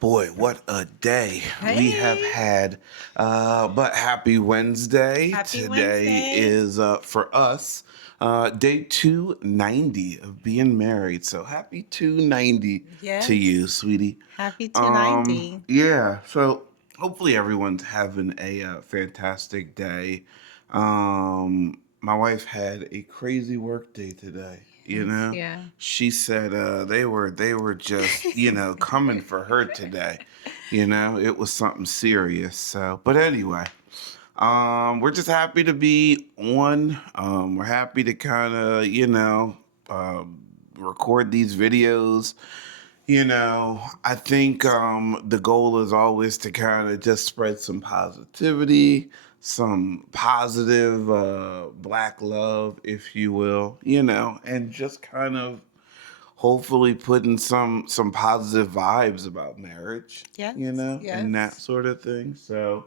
Boy, what a day we have Hey, had. But happy Wednesday. happy Today Wednesday. is, for us, day 290 of being married. So happy 290 to Yes, you, sweetie. happy 290. Yeah, so hopefully everyone's having a fantastic day. My wife had a crazy work day today, you Yes, know? yeah. She said they were just, coming for her today. It was something serious. So, but anyway, we're just happy to be on. We're happy to kind of, record these videos. I think the goal is always to kind of just spread some positivity, some positive black love, if you will, and just kind of hopefully putting some positive vibes about marriage, Yes, and that yes. sort of thing. So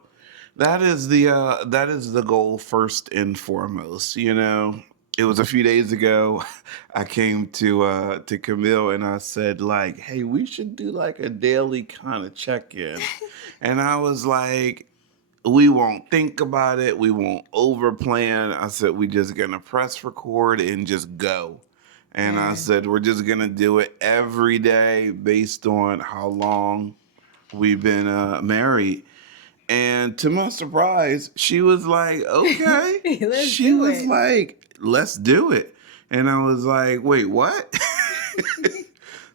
that is the goal first and foremost. It was a few days ago. I came to Camille and I said like, "Hey, we should do like a daily kind of check-in," and I was like, "We won't think about it. We won't overplan." I said, "We just gonna press record and just go." And I Yeah. said, "We're just gonna do it every day based on how long we've been married." And to my surprise, she was like, "Okay." Let's She do was it. like, "Let's do it." And I was like, "Wait, what?"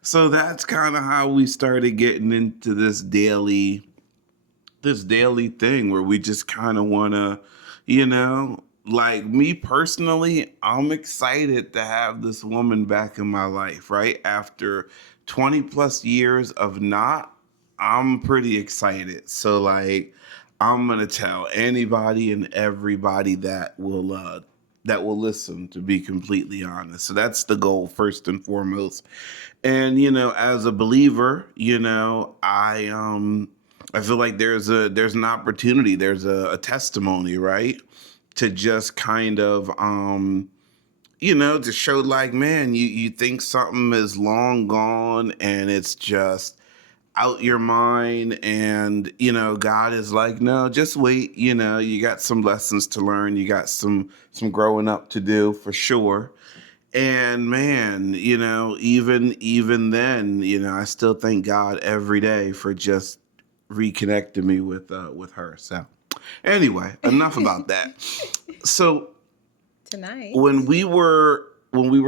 So that's kind of how we started getting into this daily thing where we just kind of want to, like me personally, I'm excited to have this woman back in my life, right? After 20 plus years of not, I'm pretty excited. So like I'm going to tell anybody and everybody that will listen, to be completely honest. So that's the goal first and foremost. And as a believer, I feel like there's an opportunity, there's a testimony, right? To just kind of to show like, man, you think something is long gone and it's just out your mind, and God is like, no, just wait. You got some lessons to learn, you got some growing up to do for sure. And man, even then, I still thank God every day for just reconnecting me with her. So anyway, enough about that. So Tonight. when we were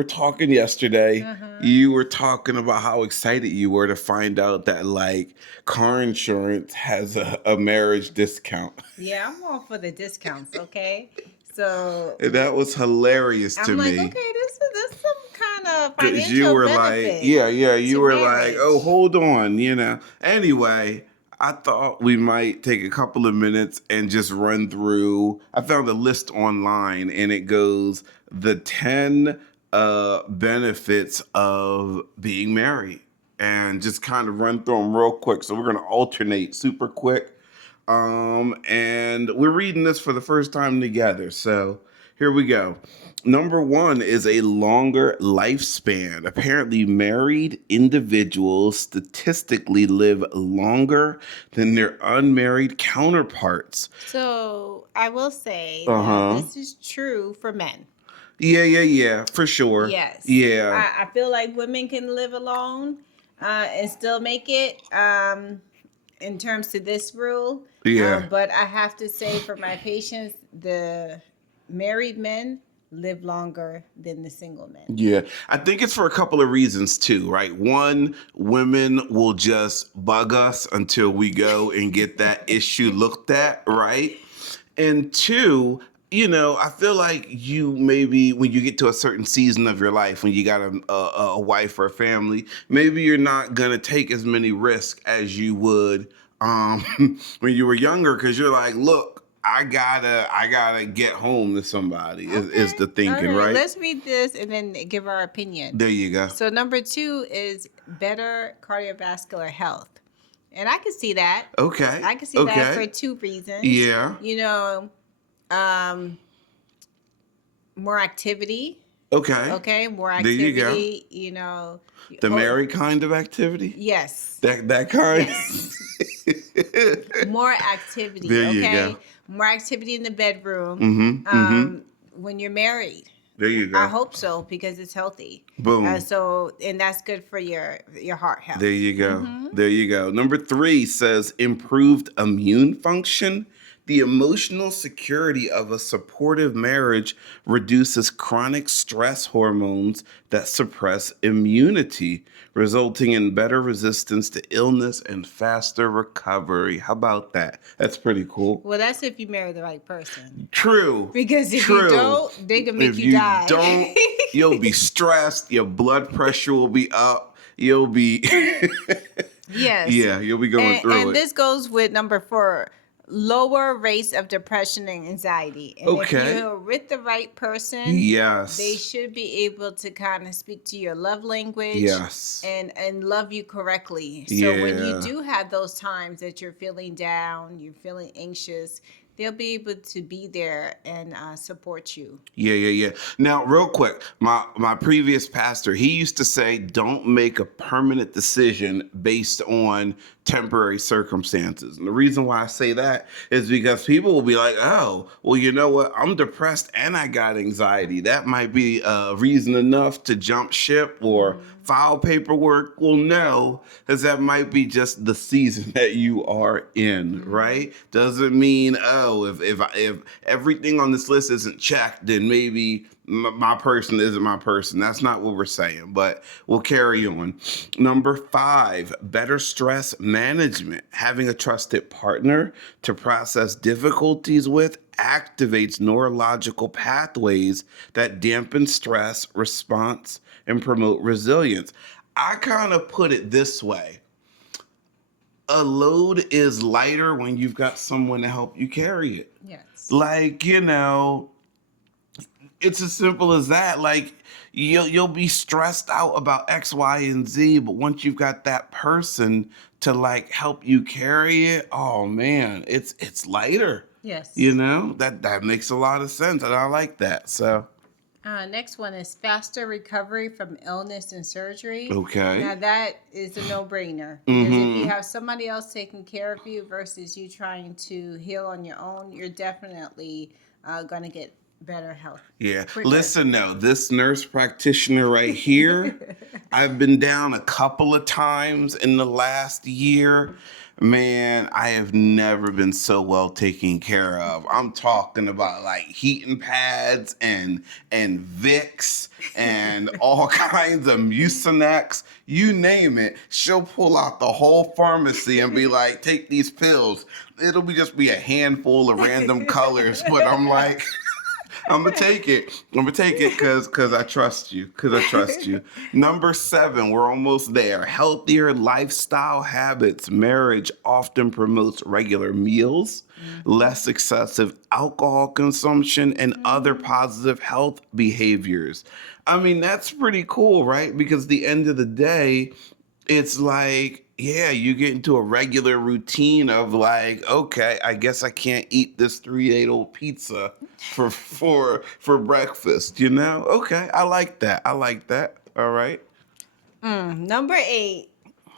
talking yesterday, Uh-huh. you were talking about how excited you were to find out that like car insurance has a marriage discount. Yeah, I'm all for the discounts, okay? So And that was hilarious to I'm like, me. okay, this some kind of Cause you financial were like, benefit yeah, you to were like, oh, marriage. hold on. Anyway, I thought we might take a couple of minutes and just run through. I found a list online and it goes the 10 benefits of being married, and just kind of run through them real quick. So we're gonna alternate super quick. And we're reading this for the first time together. So here we go. Number one is a longer lifespan. Apparently, married individuals statistically live longer than their unmarried counterparts. So I will say Uh that huh. this is true for men. Yeah, for sure. Yes. Yeah, I feel like women can live alone and still make it in terms to this rule. yeah. But I have to say, for my patients, the married men live longer than the single men. Yeah, I think it's for a couple of reasons too, right? One, women will just bug us until we go and get that issue looked at, right? And two, I feel like you maybe when you get to a certain season of your life, when you got a wife or a family, maybe you're not gonna take as many risks as you would when you were younger, because you're like, look, I gotta get home to somebody is Okay. the All thinking, right. right? Let's read this and then give our opinion. There you go. So, number two is better cardiovascular health. And I can see that. Okay. I can see that Okay. for two reasons. Yeah. You know, um, more activity. Okay. Okay, more There you go. activity, you know. The married kind of activity? Yes. That kind? Yes. More activity, There you go. okay? More activity in the bedroom. Mm-hmm. Mm-hmm. When you're married. There you I go. hope so because it's healthy. Boom. So and that's good for your heart There health. you go. There you go. Number 3 says improved immune function. The emotional security of a supportive marriage reduces chronic stress hormones that suppress immunity, resulting in better resistance to illness and faster recovery. How about that? That's pretty cool. Well, that's if you marry the right person. True. Because if you True. don't, they can make If you you die. don't, you'll be stressed. Your blood pressure will be up. You'll be, Yes. yeah, you'll be going through And it. this goes with number 4, lower rates of depression and anxiety. And if Okay. you're with the right person, they Yes. should be able to kind of speak to your love language Yes. and love you correctly. So when you Yeah. do have those times that you're feeling down, you're feeling anxious, they'll be able to be there and support you. Yeah, yeah, yeah. Now, real quick, my previous pastor, he used to say, "Don't make a permanent decision based on temporary circumstances." And the reason why I say that is because people will be like, "Oh, well, you know what? I'm depressed and I got anxiety. That might be reason enough to jump ship or file paperwork." Well, no, because that might be just the season that you are in, right? Doesn't mean, oh, if everything on this list isn't checked, then maybe my person isn't my person. That's not what we're saying, but we'll carry on. Number 5, better stress management. Having a trusted partner to process difficulties with activates neurological pathways that dampen stress response and promote resilience. I kind of put it this way: a load is lighter when you've got someone to help you carry it. Yes. Like, it's as simple as that. Like, you'll be stressed out about X, Y, and Z, but once you've got that person to like help you carry it, oh man, it's lighter. Yes. That makes a lot of sense, and I like that. So, Next one is faster recovery from illness and surgery. okay. Now that is a no-brainer because if you Mm-hmm. have somebody else taking care of you versus you trying to heal on your own, you're definitely going to get better health Yeah. quicker. Listen, now, this nurse practitioner right here, I've been down a couple of times in the last year. Man, I have never been so well taken care of. I'm talking about like heating pads and Vicks and all kinds of Mucinex, you name it. She'll pull out the whole pharmacy and be like, "Take these pills." It'll be just be a handful of random colors, but I'm like, I'm gonna take it. I'm gonna take it because I trust you. Because I trust you. Number 7, we're almost there. Healthier lifestyle habits. Marriage often promotes regular meals, less excessive alcohol consumption, and other positive health behaviors. I mean, that's pretty cool, right? Because the end of the day, it's like, yeah, you get into a regular routine of like, okay, I guess I can't eat this 3-8 pizza for breakfast, Okay, I like that. I like that. All right. Number 8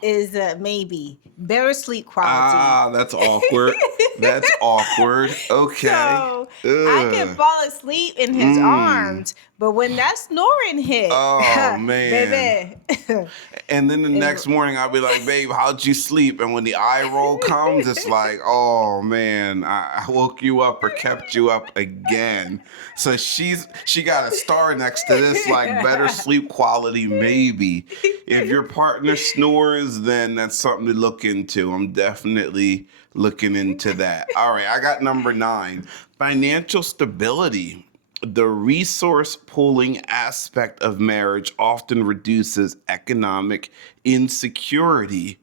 is maybe better sleep quality. Ah, that's awkward. That's awkward. Okay. So I could Ugh. fall asleep in his Mm. arms, but when that snoring hit, Oh man. baby, And then the it- next morning, I'll be like, "Babe, how'd you sleep?" And when the eye roll comes, it's like, "Oh man, I woke you up or kept you up again." So she got a star next to this, like better sleep quality, maybe. If your partner snores, then that's something to look into. I'm definitely looking into that. All right, I got number 9, financial stability. The resource pooling aspect of marriage often reduces economic insecurity.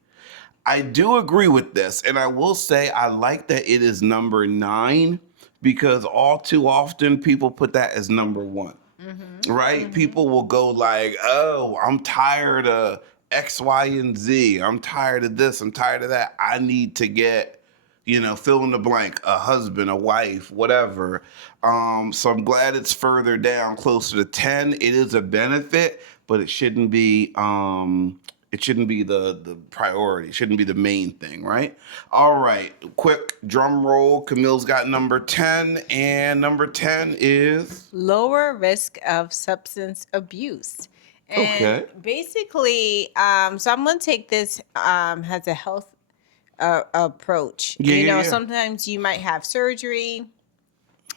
I do agree with this, and I will say I like that it is number 9 because all too often people put that as number 1, right? People will go like, "Oh, I'm tired of X, Y, and Z. I'm tired of this. I'm tired of that. I need to get, fill in the blank, a husband, a wife, whatever. So I'm glad it's further down, closer to 10. It is a benefit, but it shouldn't be the priority. It shouldn't be the main thing, right? All right, quick drum roll. Camille's got number 10, and number 10 is Lower risk of substance abuse. And okay. basically, so I'm going to take this as a health approach. Yeah, yeah, yeah. Sometimes you might have surgery,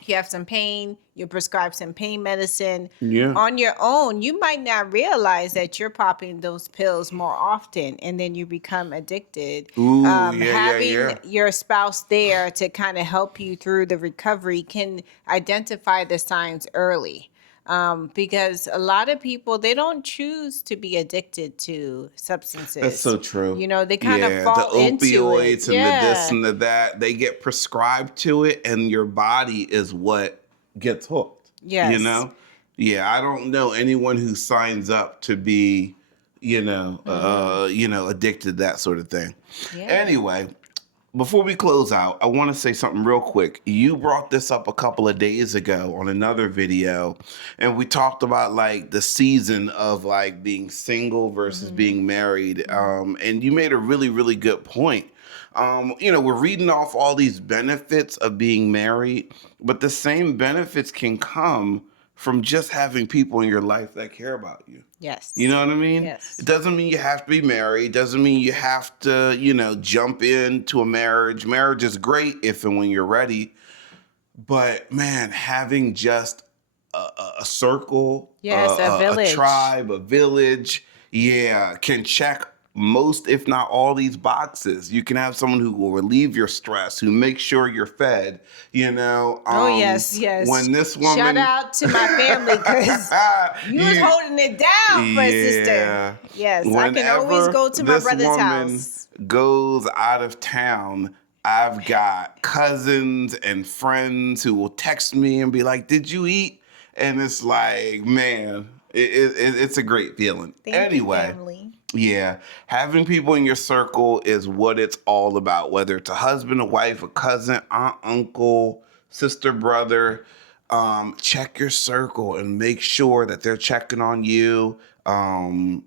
you have some pain, you prescribe some pain medicine. Yeah. On your own, you might not realize that you're popping those pills more often and then you become addicted. Ooh, yeah, yeah, Having yeah. your spouse there to kind of help you through the recovery can identify the signs early. Because a lot of people, they don't choose to be addicted to That's so substances. true. They kind of Yeah, the fall into it. opioids and the this Yeah. and the that, they get prescribed to it, and your body is what gets hooked. You Yes. know? Yeah, I don't know anyone who signs up to be, addicted to that sort of thing. Yeah. Anyway, before we close out, I want to say something real quick. You brought this up a couple of days ago on another video, and we talked about like the season of like being single versus being married. And you made a really, really good point. We're reading off all these benefits of being married, but the same benefits can come from just having people in your life that care about you. You Yes. know what I mean? It Yes. doesn't mean you have to be married. It doesn't mean you have to, jump into a marriage. Marriage is great if and when you're ready. But man, having just a circle, Yes, a a village. tribe, a village, yeah, can check most, if not all, these boxes. You can have someone who will relieve your stress, who makes sure you're fed. Oh yes, yes. When this Shout woman, out to my family because you was you, holding it down for a sister. yeah. Yes, I can always Whenever go to my this brother's woman house. goes out of town, I've got cousins and friends who will text me and be like, "Did you eat?" And it's like, man, it's a great feeling. Thank you, Anyway, family. yeah, having people in your circle is what it's all about, whether it's a husband, a wife, a cousin, aunt, uncle, sister, brother. Check your circle and make sure that they're checking on you, and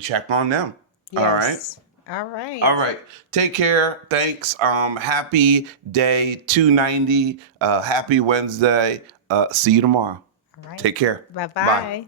check on them. All right. Yes. All All right. right. Take care. Thanks. Happy day 290. Happy Wednesday. See you tomorrow. All right. Take care. Bye Bye. bye.